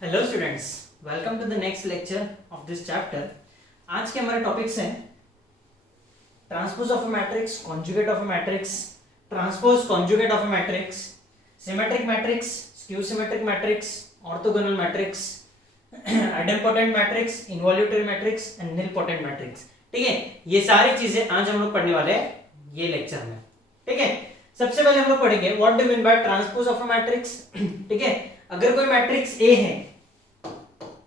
Hello students, welcome to the next lecture of this chapter. आज के हमारे topics हैं transpose of a matrix, conjugate of a matrix, transpose conjugate of a matrix, symmetric matrix, skew symmetric matrix, orthogonal matrix, idempotent matrix, involutory matrix and nilpotent matrix. ठीक है, ये सारी चीजें आज हम लोग पढ़ने वाले हैं ये लेक्चर में। ठीक है, सबसे पहले हम लोग पढ़ेंगे what do mean by transpose of a matrix. ठीक है, अगर कोई मैट्रिक्स ए है,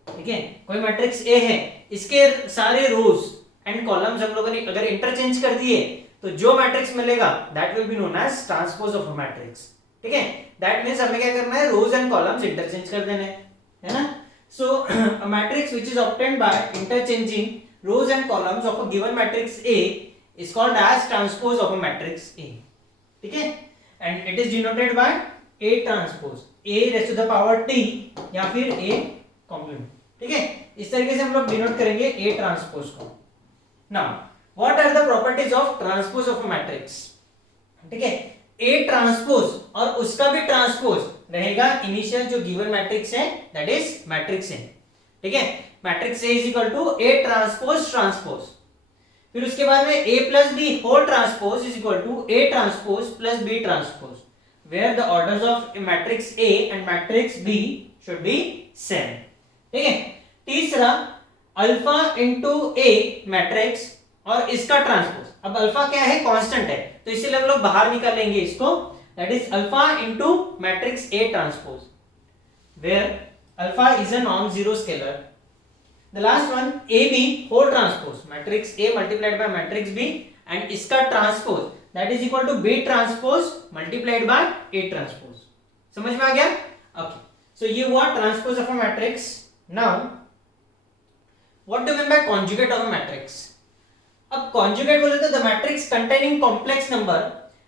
ठीक है, कोई मैट्रिक्स ए है, इसके सारे रोज एंड कॉलम्स हम लोगों ने अगर इंटरचेंज कर दिए तो जो मैट्रिक्स मिलेगा that will be known as transpose of a matrix. ठीक है, दैट मींस हमें क्या करना है, रोज एंड कॉलम्स इंटरचेंज कर देने, है ना। So a matrix which is obtained by interchanging rows and columns of a given matrix A is called as transpose of a matrix A. ठीक है, and it is denoted by A transpose, A rays to the power T या फिर A complement. ठीक है, इस तरीके से हम लोग डिनोट करेंगे A ट्रांसपोज को। Now what are the properties of transpose of a matrix. ठीक है, A ट्रांसपोज और उसका भी ट्रांसपोज रहेगा इनिशियल जो गिवन मैट्रिक्स है, दैट इज मैट्रिक्स A। ठीक है, matrix A is equal to A transpose transpose, फिर उसके बाद में A plus B whole transpose is equal to A transpose plus B transpose, where the orders of a matrix A and matrix B should be same। ठीक है, तीसरा alpha into A matrix और इसका transpose. अब alpha क्या है, constant है, तो इसीलिए हम लोग बाहर निकालेंगे इसको, that is alpha into matrix A transpose, where alpha is a non zero scalar. The last one AB whole transpose, matrix A multiplied by matrix B and इसका transpose that is equal to B transpose multiplied by A transpose। समझ में आ गया? Okay, so ये हुआ transpose of a matrix। Now what do you mean by conjugate of a matrix? अब conjugate बोले तो the matrix containing complex number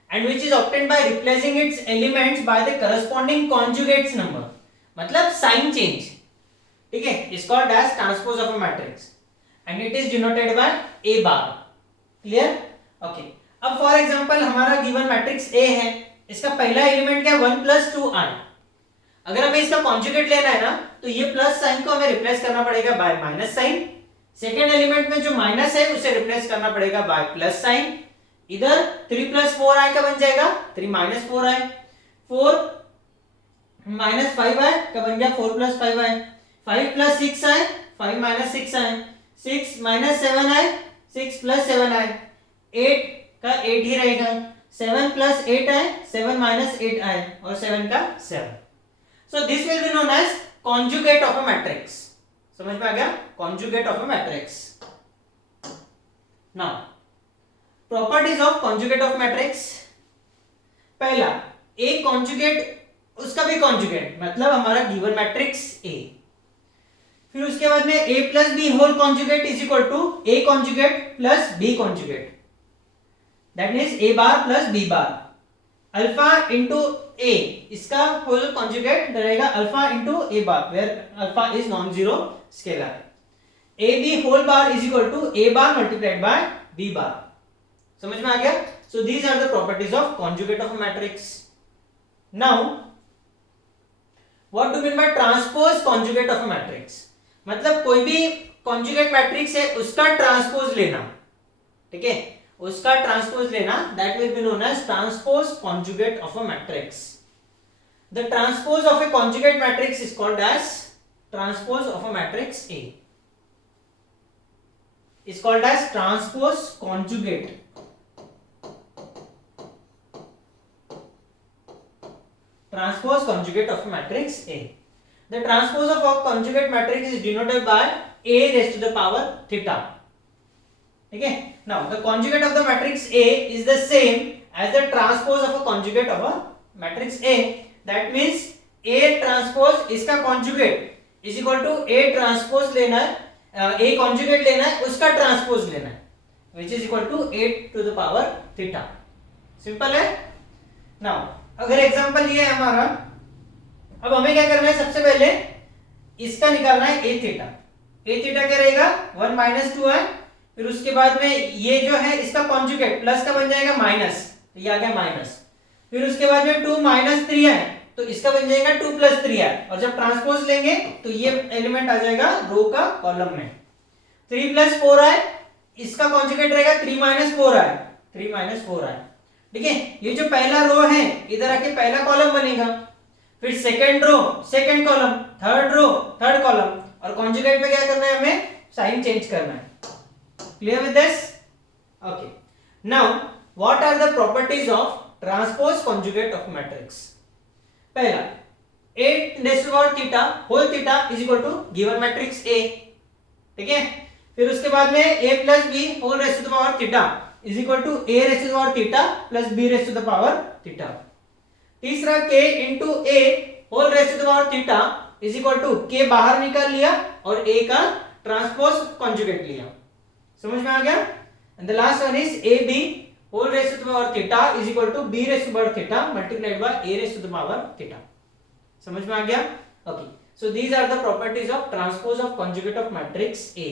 and which is obtained by replacing its elements by the corresponding conjugates number, मतलब sign change। ठीक है, is called as transpose of a matrix and it is denoted by A bar। Clear? Okay, अब for example हमारा given matrix ए है, इसका पहला element क्या है 1 + 2i। अगर हमें इसका कॉन्जुगेट लेना है ना, तो ये प्लस साइन को हमें रिप्लेस करना पड़ेगा by minus sign. Second element में जो माइनस है उसे रिप्लेस करना पड़ेगा बाय प्लस साइन। इधर 3 + 4i का बन जाएगा 3 - 4i, 4 - 5i का बन गया 4 + 5i, 5 + 6i 5 - 6i, 6 - 7i 6 + 7i, 8 का 8 ही रहेगा, 7 + 8i 7 - 8i और 7 का 7। So this will be known as conjugate of a matrix. समझ में आ गया, conjugate of a matrix. Now properties of conjugate of matrix. पहला, ए कॉन्जुगेट उसका भी कॉन्जुगेट, मतलब हमारा गिवन मैट्रिक्स ए, फिर उसके बाद में a + b whole conjugate is equal to a conjugate plus b conjugate, that means a bar plus b bar। Alpha into a, इसका होल कॉन्जुगेट रहेगा alpha into a bar, where alpha is non zero scalar. ab whole bar is equal to a bar multiplied by b bar। समझ में आ गया? So these are the properties of conjugate of a matrix. Now what do mean by transpose conjugate of a matrix, मतलब कोई भी conjugate matrix है उसका transpose लेना। ठीक है, उसका ट्रांसपोज लेना, that will be known as transpose conjugate of a matrix। The transpose of a conjugate matrix is called as transpose of a matrix A, is called as transpose conjugate, transpose conjugate of a matrix A। The transpose of a conjugate matrix is denoted by A raised to the power theta। ठीक है, now the conjugate of the matrix A is the same as the transpose of a conjugate of a matrix A। That means A transpose इसका conjugate is equal to A transpose लेना है, A conjugate लेना है, उसका transpose लेना है, which is equal to A to the power theta। Simple है। now अगर एग्जांपल ये है हमारा, अब हमें क्या करना है, सबसे पहले इसका निकालना है A थीटा। A थीटा क्या रहेगा 1 - 2i, फिर उसके बाद में ये जो है इसका कॉन्जुगेट प्लस का बन जाएगा माइनस, तो ये आ गया माइनस, फिर उसके बाद में 2 - 3i तो इसका बन जाएगा 2 + 3i, और जब ट्रांसपोज लेंगे तो ये एलिमेंट आ जाएगा रो का कॉलम में। 3 + 4i, इसका कॉन्जुगेट रहेगा 3 - 4i, 3 - 4i। ठीक है, ये जो पहला रो है इधर आके पहला कॉलम बनेगा, फिर second row second column, third row third column, और कॉन्जुगेट में क्या करना है, हमें साइन चेंज करना है। Clear with this? Okay, now what are the properties of transpose conjugate of matrix? पहला, a⁻θ whole theta is equal to given matrix A। ठीक है, फिर उसके बाद में a + b whole raise to the power theta is equal to a rays to the power theta plus b raise to the power theta. तीसरा, k * a whole raise to the power theta is equal to k बाहर निकाल लिया और a का transpose conjugate लिया। समझ में आ गया? And the last one is ab whole raise to the power theta is equal to b raise to the power theta multiplied by a rays to the power theta. समझ में आ गया? Okay, so these are the properties of transpose of conjugate of matrix A।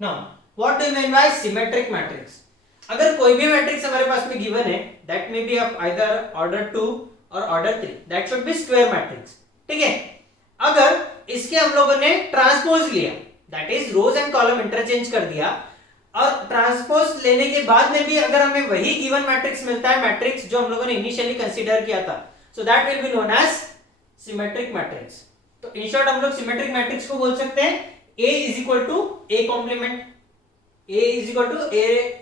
Now what do you mean by symmetric matrix? अगर कोई भी matrix हमारे पास में गिवन है, that may B of either order 2 और order 3, that should be square matrix. ठीक है, अगर इसके हम लोगों ने ट्रांसपोज लिया, that is rows and column interchange कर दिया, और ट्रांसपोज लेने के बाद में भी अगर हमें वही गिवन मैट्रिक्स मिलता है, मैट्रिक्स जो हम लोगों ने इनिशियली कंसीडर किया था, so that will be known as symmetric matrix. तो इन शॉर्ट हम लोग सिमेट्रिक मैट्रिक्स को बोल सकते हैं A = A complement, A =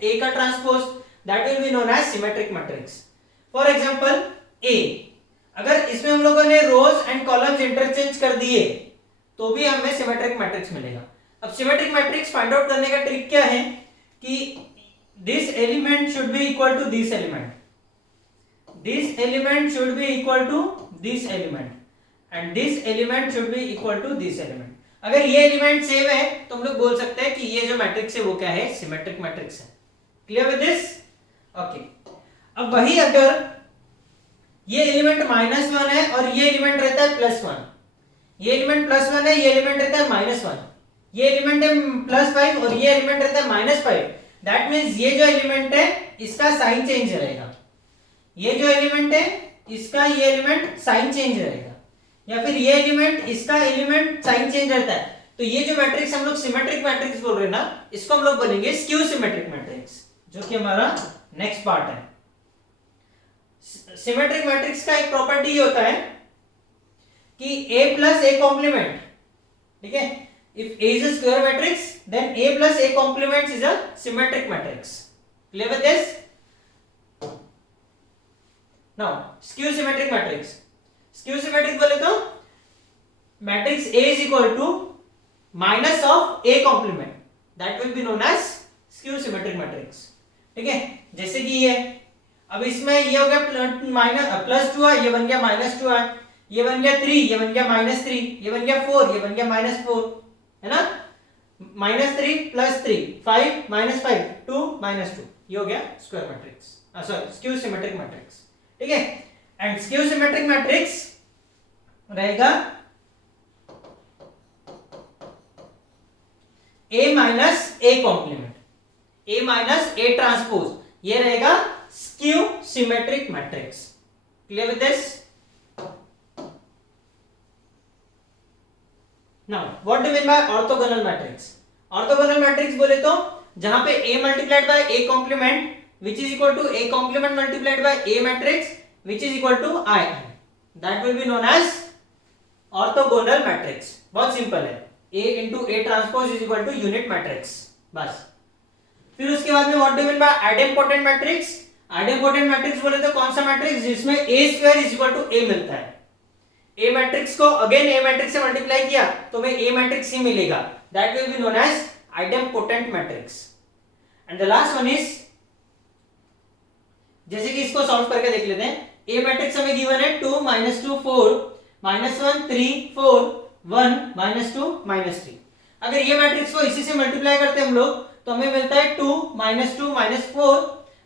A का transpose, that will be known as symmetric matrix. For example A, अगर इसमें हम लोगों ने रोज एंड कॉलम्स इंटरचेंज कर दिए तो भी हमें सिमेट्रिक मैट्रिक्स मिलेगा। अब सिमेट्रिक मैट्रिक्स फाइंड आउट करने का ट्रिक क्या है कि this element should be equal to this element, this element should be equal to this element, and this element should be equal to this element. अगर ये element same है तो हम लोग बोल सकते हैं कि ये जो मैट्रिक्स है वो क्या है, सिमेट्रिक मैट्रिक्स है। Clear with this? ओके, अब वही अगर ये एलिमेंट -1 है और ये एलिमेंट रहता है +1, ये एलिमेंट +1 है, ये एलिमेंट रहता है -1, ये एलिमेंट है +5 और ये एलिमेंट रहता है -5, दैट मींस ये जो एलिमेंट है इसका साइन चेंज रहेगा, ये जो एलिमेंट है इसका ये एलिमेंट साइन चेंज रहेगा, या फिर ये एलिमेंट इसका एलिमेंट साइन चेंज रहता है। तो ये जो मैट्रिक्स हम लोग सिमेट्रिक मैट्रिक्स बोल रहे हैं ना, इसको हम लोग बोलेंगे स्क्यू सिमेट्रिक मैट्रिक्स, जो कि हमारा नेक्स्ट पार्ट है। सिमेट्रिक मैट्रिक्स का एक प्रॉपर्टी ये होता है कि A + A कॉम्प्लीमेंट, ठीक है, if A is a square matrix then A + A complement is a symmetric matrix. Clear with this? Now skew symmetric matrix, skew symmetric बोले तो matrix A is equal to minus of A complement, that will be known as skew symmetric matrix। ठीक है, जैसे कि ये अब इसमें ये हो गया +2 है, ये बन गया -2 है, ये बन गया 3, ये बन गया -3, ये बन गया 4, ये बन गया -4, है ना, -3 + 3 5 -5 2 -2, ये हो गया square matrix, sorry skew symmetric matrix. ठीक है, एंड स्क्यू सिमेट्रिक मैट्रिक्स रहेगा A - A complement, A - A transpose, ये रहेगा skew symmetric matrix. Clear with this? Now what do mean by orthogonal matrix? Orthogonal matrix बोले तो जहां पे A multiplied by A complement which is equal to A complement multiplied by A matrix which is equal to I, that will be known as orthogonal matrix. बहुत simple है, A into A transpose is equal to unit matrix, बस। फिर उसके बाद में what do mean bye idempotent matrix? Idempotent matrix बोले तो कौन सा मैट्रिक्स जिसमें A² is equal to A मिलता है। A मैट्रिक्स को अगेन A मैट्रिक्स से मल्टीप्लाई किया तो हमें A मैट्रिक्स ही मिलेगा, that will be known as idempotent matrix. And the last one is, जैसे कि इसको सॉल्व करके देख लेते हैं। A मैट्रिक्स हमें गिवन है 2 -2 4 -1 3 4 1 -2 -3। अगर ये मैट्रिक्स को इसी से मल्टीप्लाई करते हैं हम लोग तो हमें मिलता है 2 -2 -4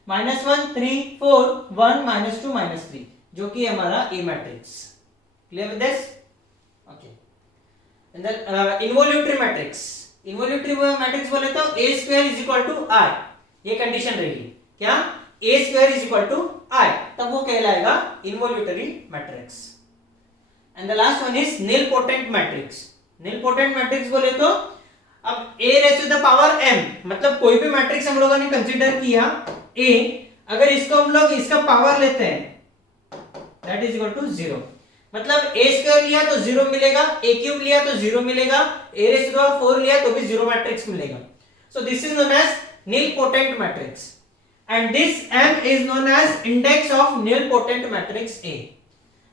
-1 3 4 1 -2 -3, जो कि हमारा A matrix. Clear with this? Okay, and then involutory matrix. Involutory matrix बोले तो A² is equal to I, ये कंडीशन रहेगी क्या, A² is equal to I, तब वो कहलाएगा involutory matrix. And the last one is nilpotent matrix. Nilpotent matrix बोले तो अब a rays to the power m, मतलब कोई भी मैट्रिक्स हम लोगों ने कंसीडर किया a, अगर इसको हम लोग इसका पावर लेते हैं दैट इज इक्वल टू 0, मतलब a स्क्वायर लिया तो 0 मिलेगा, a क्यूब लिया तो 0 मिलेगा, a rays to the power 4 लिया तो भी 0 मैट्रिक्स मिलेगा। So this is known as nilpotent matrix and this m is known as index of nilpotent matrix A.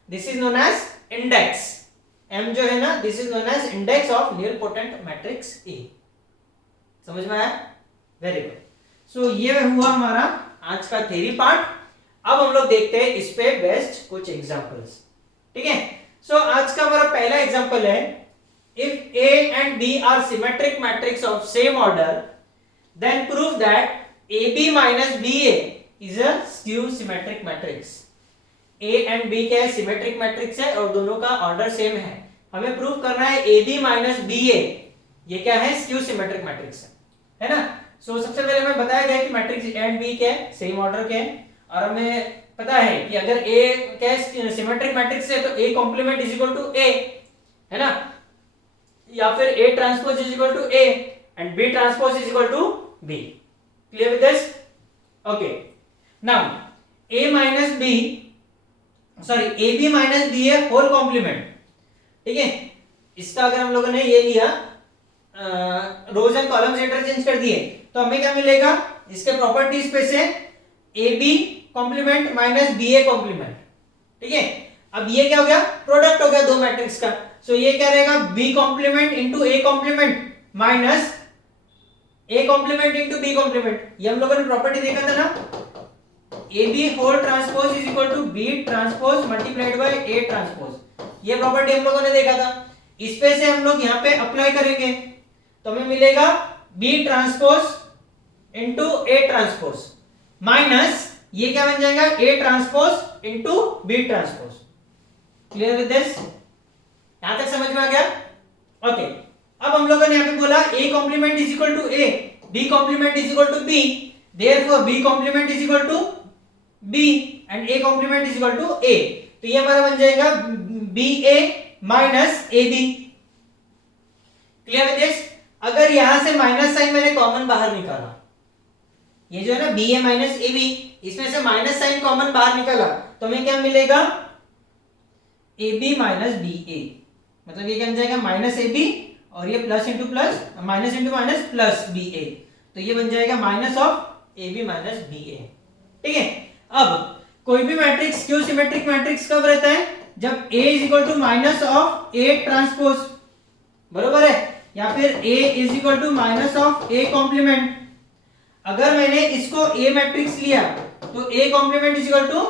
This is known as index. m जो है ना, this is known as index of nilpotent matrix A. समझ में आया? Very good. सो ये हुआ हमारा आज का थ्योरी पार्ट। अब हम लोग देखते हैं इस पे बेस्ड कुछ एग्जांपल्स। ठीक है, सो आज का हमारा पहला एग्जांपल है, if A and B are symmetric matrix of same order then prove that AB minus BA is a skew symmetric matrix। A and B क्या है, सिमेट्रिक मैट्रिक्स है और दोनों का ऑर्डर सेम है। हमें प्रूव करना है AB माइनस BA ये क्या है, स्क्यू सिमेट्रिक मैट्रिक्स है ना। सो सबसे पहले हमें बताया गया कि मैट्रिक्स A एंड B क्या है, सेम ऑर्डर के हैं, और हमें पता है कि अगर A क्या है, सिमेट्रिक मैट्रिक्स है तो A complement is equal to A है ना, या फिर A transpose is equal to A and B transpose is equal to B। Clear with this? Okay. Now A minus B, sorry AB minus BA whole complement, ठीक है। इसका अगर हम लोगों ने ये लिया रोज एंड कॉलम्स इंटरचेंज कर दिए तो हमें क्या मिलेगा, इसके प्रॉपर्टीज पे से AB complement minus BA complement. ठीक है, अब ये क्या हो गया, प्रोडक्ट हो गया दो मैट्रिक्स का। सो ये क्या रहेगा, B complement into A complement minus A complement into B complement. ये हम लोगों ने प्रॉपर्टी देखा था ना, AB whole transpose is equal to B transpose multiplied by A transpose. ये प्रॉपर्टी हम लोगों ने देखा था। इस पे से हम लोग यहाँ पे अप्लाई करेंगे तो हमें मिलेगा B transpose into A transpose minus ये क्या बन जाएगा, A transpose into B transpose. Clear with this? यहां तक समझ में आ गया? ओके। अब हम लोगों ने यहाँ पे बोला A complement is equal to A, B complement is equal to B, therefore B complement is equal to B and A complement is equal to A। तो ये हमारा बन जाएगा BA minus AB। Clear with this? अगर यहां से minus sign मैंने common बाहर निकाला, ये जो है ना BA माइनस AB, इसमें से माइनस साइन कॉमन बाहर निकाला तो हमें क्या मिलेगा, AB माइनस BA, मतलब ये क्या बन जाएगा माइनस AB और ये plus into plus minus into minus plus BA, तो ये बन जाएगा minus of AB minus BA। ठीक है, अब कोई भी मैट्रिक्स क्यू सिमेट्रिक मैट्रिक्स कब रहता है, जब A is equal to minus of A transpose, बरोबर है, या फिर A is equal to minus of A complement. अगर मैंने इसको A मैट्रिक्स लिया तो A complement is equal to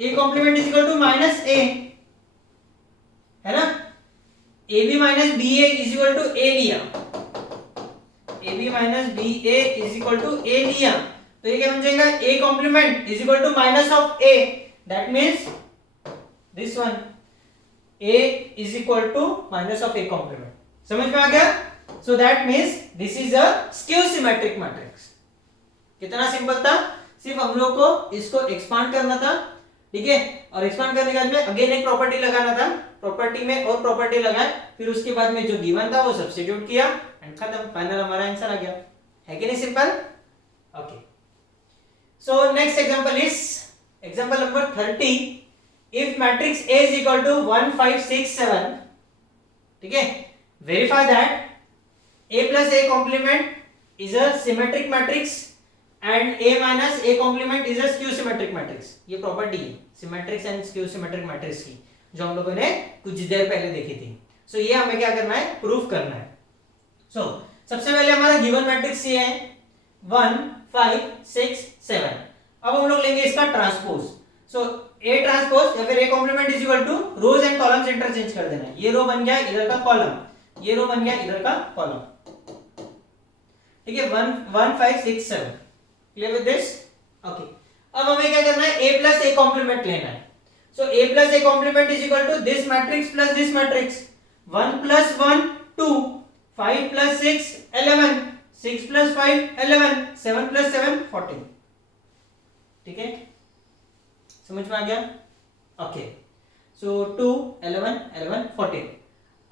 A complement is equal to minus A है ना, AB minus BA is equal to A लिया, AB minus BA is equal to A लिया, तो ये क्या बन जाएगा, A complement is equal to minus of A, that means this one A is equal to minus of A complement. समझ में आ गया? So that means this is a skew symmetric matrix. कितना सिंपल था, सिर्फ हम लोग को इसको एक्सपांड करना था। ठीक है, और एक्सपांड करने के बाद में अगेन एक प्रॉपर्टी लगाना था, प्रॉपर्टी में और प्रॉपर्टी लगाए, फिर उसके बाद में जो गिवन था वो सब्स्टिट्यूट किया एंड खत्म, फाइनल हमारा आंसर आ गया। है कि नहीं simple? Okay, so next example is example number 30। If matrix A is equal to 1 5 6 7, ठीक है, verify that A plus A complement is a symmetric matrix and A minus A complement is a skew symmetric matrix। ये property है सिमेट्रिक्स and skew symmetric matrix की, जो हम लोगों ने कुछ देर पहले देखी थी। सो ये हमें क्या करना है, प्रूफ करना है। सो सबसे पहले हमारा गिवन मैट्रिक्स ये है 1 5 6 7। अब हम लोग लेंगे इसका ट्रांसपोज। सो A ट्रांसपोज या फिर A complement is equal to rows and columns interchange कर देना है। ये रो बन गया इधर का कॉलम, ये रो बन गया इधर का कॉलम। ठीक है, 1 1 5 6 7। Clear with this? ओके, अब हमें क्या करना है, A प्लस A कॉम्प्लीमेंट लेना है। So A plus A complement is equal to this matrix plus this matrix. 1 plus 1 2, 5 plus 6 11, 6 plus 5 11, 7 plus 7 14। ठीक है, समझ में आ गया? Okay, so 2 11 11 14।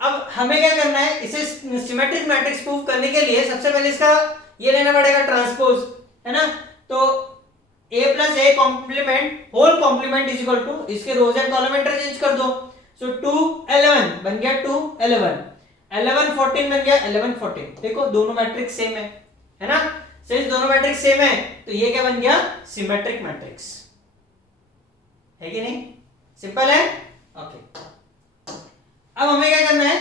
अब हमें क्या करना है, इसे सिमेट्रिक मैट्रिक्स प्रूव करने के लिए सबसे पहले इसका ये लेना पड़ेगा ट्रांसपोज, है ना। तो a plus A complement whole complement is equal to, इसके रोज एंड कॉलम इंटरचेंज कर दो। सो 2 11 बन गया 2 11, 11 14 बन गया 11 14। देखो दोनों मैट्रिक्स सेम है ना। सिंस दोनों मैट्रिक्स सेम है तो ये क्या बन गया, सिमेट्रिक मैट्रिक्स, है कि नहीं? सिंपल है। ओके, अब हमें क्या करना है,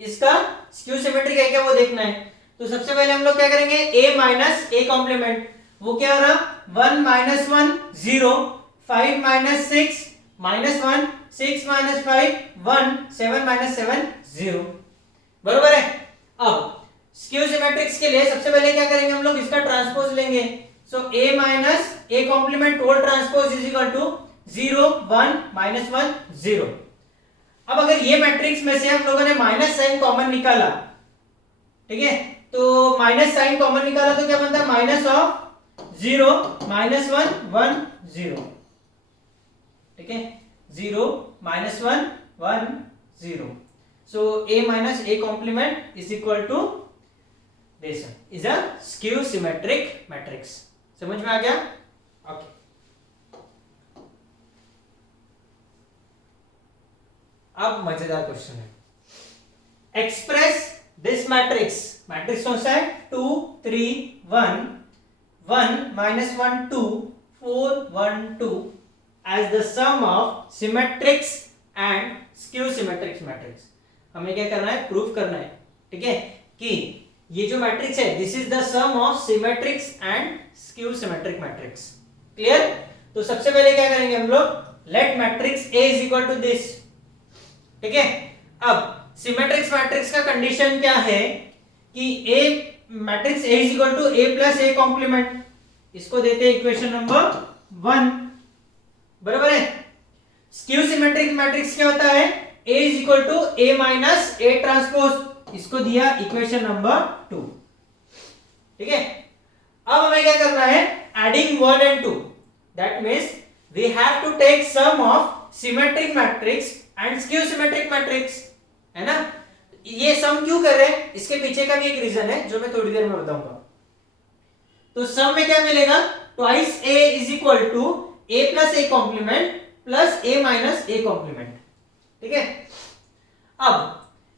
इसका स्क्यू सिमेट्रिक है क्या वो देखना है। तो सबसे पहले हम लोग क्या करेंगे, a माइनस ए कॉम्प्लीमेंट, वो क्या हो रहा, 1 minus 1 0, 5 minus 6 minus 1, 6 minus 5 1, 7 minus 7 0, बरोबर है। अब स्क्यू सिमेट्रिक्स के लिए सबसे पहले क्या करेंगे हम लोग, इसका ट्रांसपोज लेंगे। So a minus A complement whole transpose is equal to 0 1 minus 1 0। अब अगर ये मैट्रिक्स में से हम लोगों ने माइनस साइन कॉमन निकाला, ठीक है, तो माइनस साइन कॉमन निकाला तो क्या बनता है, माइनस ऑफ 0 माइनस 1 1 0, ठीक है, 0 minus 1 1 0। So a minus A complement is equal to this is a skew symmetric matrix. समझ में आ गया? ओके, अब मजेदार क्वेश्चन है, एक्सप्रेस दिस मैट्रिक्स, मैट्रिक्स कौन सा है, 2 3 1 1 minus 1 2 4 1 2 as the sum of symmetrics and skew symmetrics matrix. हमें क्या करना है, प्रूफ करना है, ठीक है, कि ये जो मैट्रिक्स है this is the sum of symmetrics and skew symmetric matrix. Clear? तो सबसे पहले क्या करेंगे हम लोग, let matrix A is equal to this, ठीक है। अब सिमेट्रिक्स मैट्रिक्स का कंडीशन क्या है कि A matrix A is equal to A plus A complement, इसको देते हैं इक्वेशन नंबर 1, बराबर है। स्क्यू सिमेट्रिक मैट्रिक्स क्या होता है, A is equal to A minus A transpose, इसको दिया इक्वेशन नंबर 2, ठीक है। अब हमें क्या करना है, adding 1 and 2, that means we have to take sum of symmetric matrix and skew symmetric matrix, है ना। ये सम क्यों कर रहे हैं, इसके पीछे का भी एक रीजन है जो मैं थोड़ी देर में बताऊंगा। तो सम में क्या मिलेगा, twice a is equal to a plus A complement plus a minus A complement, ठीक है। अब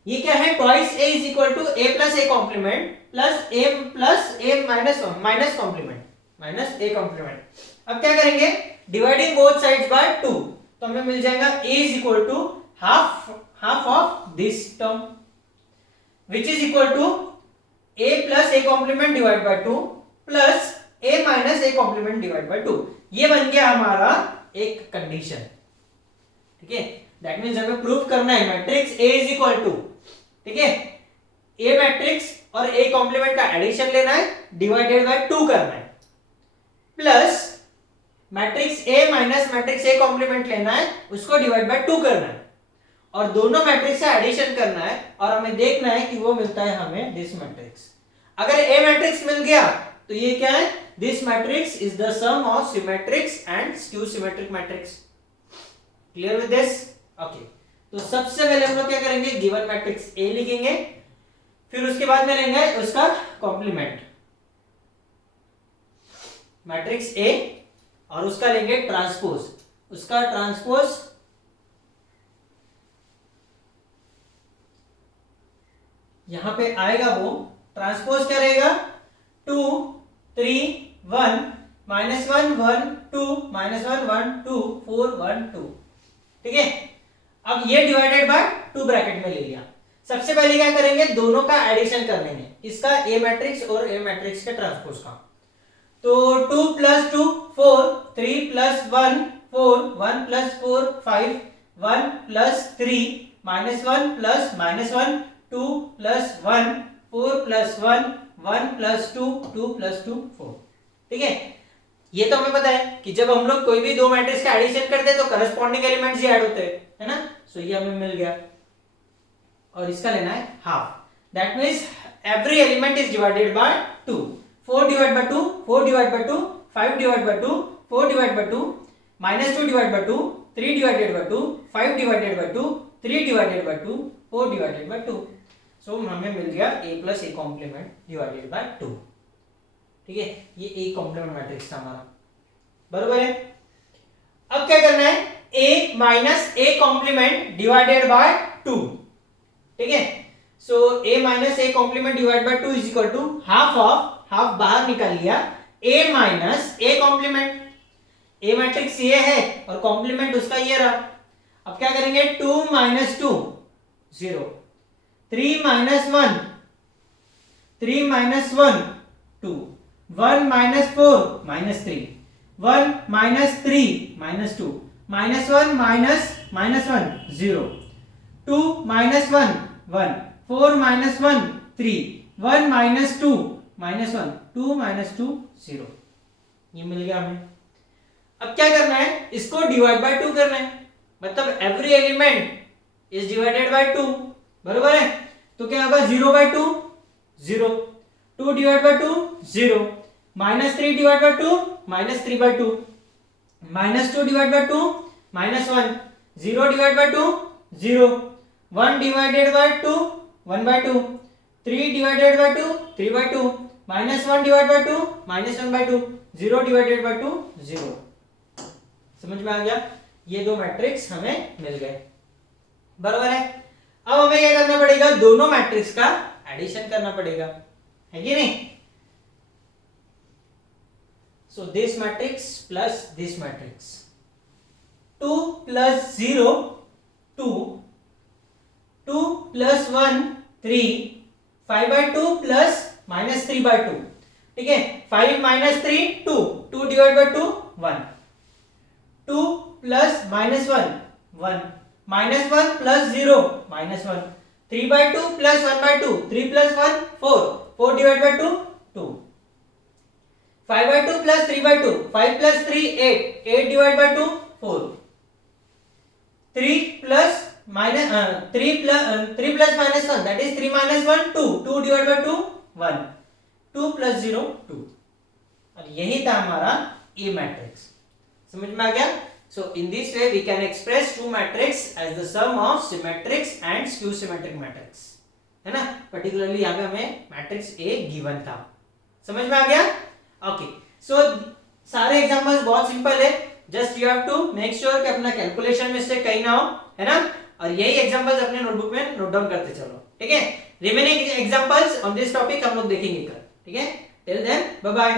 ये क्या है, twice a is equal to a plus A complement plus a minus complement minus A complement. अब क्या करेंगे, डिवाइडिंग बोथ साइड्स बाय 2, तो हमें मिल जाएगा a is equal to half of this term which is equal to a plus A complement divide by 2 प्लस a minus A complement divide by 2। ये बन गया हमारा एक कंडीशन, ठीक है। दैट मींस हमें प्रूफ करना है matrix A is equal to, ठीक है, A मैट्रिक्स और A कॉम्प्लीमेंट का एडिशन लेना है, डिवाइडेड बाय 2 करना है, plus matrix A minus matrix A complement लेना है, उसको डिवाइड बाय 2 करना है, और दोनों मैट्रिक्स का एडिशन करना है, और हमें देखना है कि वो मिलता है हमें दिस मैट्रिक्स। अगर A मैट्रिक्स मिल गया तो ये क्या है, this matrix is the sum of symmetrics and skew symmetric matrix. Clear with this? Okay, तो सबसे पहले हम लोग क्या करेंगे, गिवन मैट्रिक्स A लिखेंगे, फिर उसके बाद में लेंगे उसका कॉम्प्लीमेंट मैट्रिक्स A, और उसका लेंगे ट्रांसपोज, उसका ट्रांसपोज यहां पे आएगा, वो ट्रांसपोज क्या रहेगा, 2 3 1 माइनस 1 1 2 माइनस 1 1 2 4 1 2, ठीक है। अब ये डिवाइडेड बाय 2 ब्रैकेट में ले लिया। सबसे पहले क्या करेंगे, दोनों का एडिशन कर लेंगे, इसका A मैट्रिक्स और A मैट्रिक्स के ट्रांसपोज का। तो 2 plus 2 4, 3 plus 1 4, 1 plus 4 5, 1 plus 3 minus 1 plus minus 1, 2 plus 1 4 plus 1 1 plus 2 2 plus 2 4, ठीक है। ये तो हमें पता है कि जब हम लोग कोई भी दो मैट्रिक्स का एडिशन करते हैं तो करस्पॉन्डिंग एलिमेंट्स ही ऐड होते हैं, है ना। सो ये हमें मिल गया, और इसका लेना है half, that means every element is divided by 2, 4 divide by 2 4 divide by 2 5 divide by 2 4 divide by 2, -2 divide by 2, 3 divided by 2, 5 divided by 2, 3 divided by 2, 4 divided by 2। So हमें मिल गया a plus a complement divided by 2। ठीक है, ये a complement matrix था हमारा, बरोबर है। अब क्या करना है, a minus a complement divided by 2। ठीक है, so a minus a complement divide by 2 is equal to half of, half बाहर निकाल लिया, a minus a complement, a matrix ये है और कॉम्प्लीमेंट उसका ये रहा। अब क्या करेंगे, 2 minus 2 0, 3 minus 1 3 minus 1 2, 1 minus 4 minus 3, 1 minus 3 minus 2, -1 minus 1 0, 2 minus 1 1, 4 minus 1 3, 1 minus 2 -1, 2 minus 2 0। ये मिल गया हमें। अब क्या करना है, इसको डिवाइड बाय 2 करना है, मतलब every element is divided by 2, बरोबर है। तो क्या होगा, 0 by 2 0, 2 divide by 2 0, -3 divide by 2 -3 by 2, -2 divide by 2 -1, 0 divide by 2 0, 1 divided by 2 1 by 2, 3 divided by 2 3 by 2, -1 divide by 2 -1 by 2, 0 divided by 2 0। समझ में आ गया, ये दो मैट्रिक्स हमें मिल गए, बराबर है। अब हमें क्या करना पड़ेगा, दोनों मैट्रिक्स का एडिशन करना पड़ेगा, है कि नहीं। So this matrix plus this matrix, 2 plus 0 2, 2 plus 1 3, 5 by 2 plus -3 by 2। ठीक है, 5 minus 3 2, 2 divide by 2 1, 2 plus -1 1, -1 plus 0 -1, 3 by 2 plus 1 by 2, 3 plus 1 4, 4 divide by 2 2, 5 by 2 plus 3 by 2, 5 plus 3 8, 8 divide by 2 4, 3 plus -1 that is 3 minus 1 2, 2 divided by 2 1, 2 plus 0 2। और यही था हमारा A matrix, समझ में आ गया। So in this way we can express two matrix as the sum of symmetrics and skew symmetric matrix, है ना। पर्टिकुलरली यहाँ पे हमें मैट्रिक्स A गिवन था, समझ में आ गया। ओके, सो सारे एग्जांपल्स बहुत सिंपल है, just you have to make sure कि अपना कैलकुलेशन मिस्टेक कहीं ना हो, है ना। और यही एग्जांपल्स अपने नोटबुक में नोट डाउन करते चलो, ठीक है। Remaining examples on this topic हम लोग देखेंगे कल, ठीक है। Till then bye bye.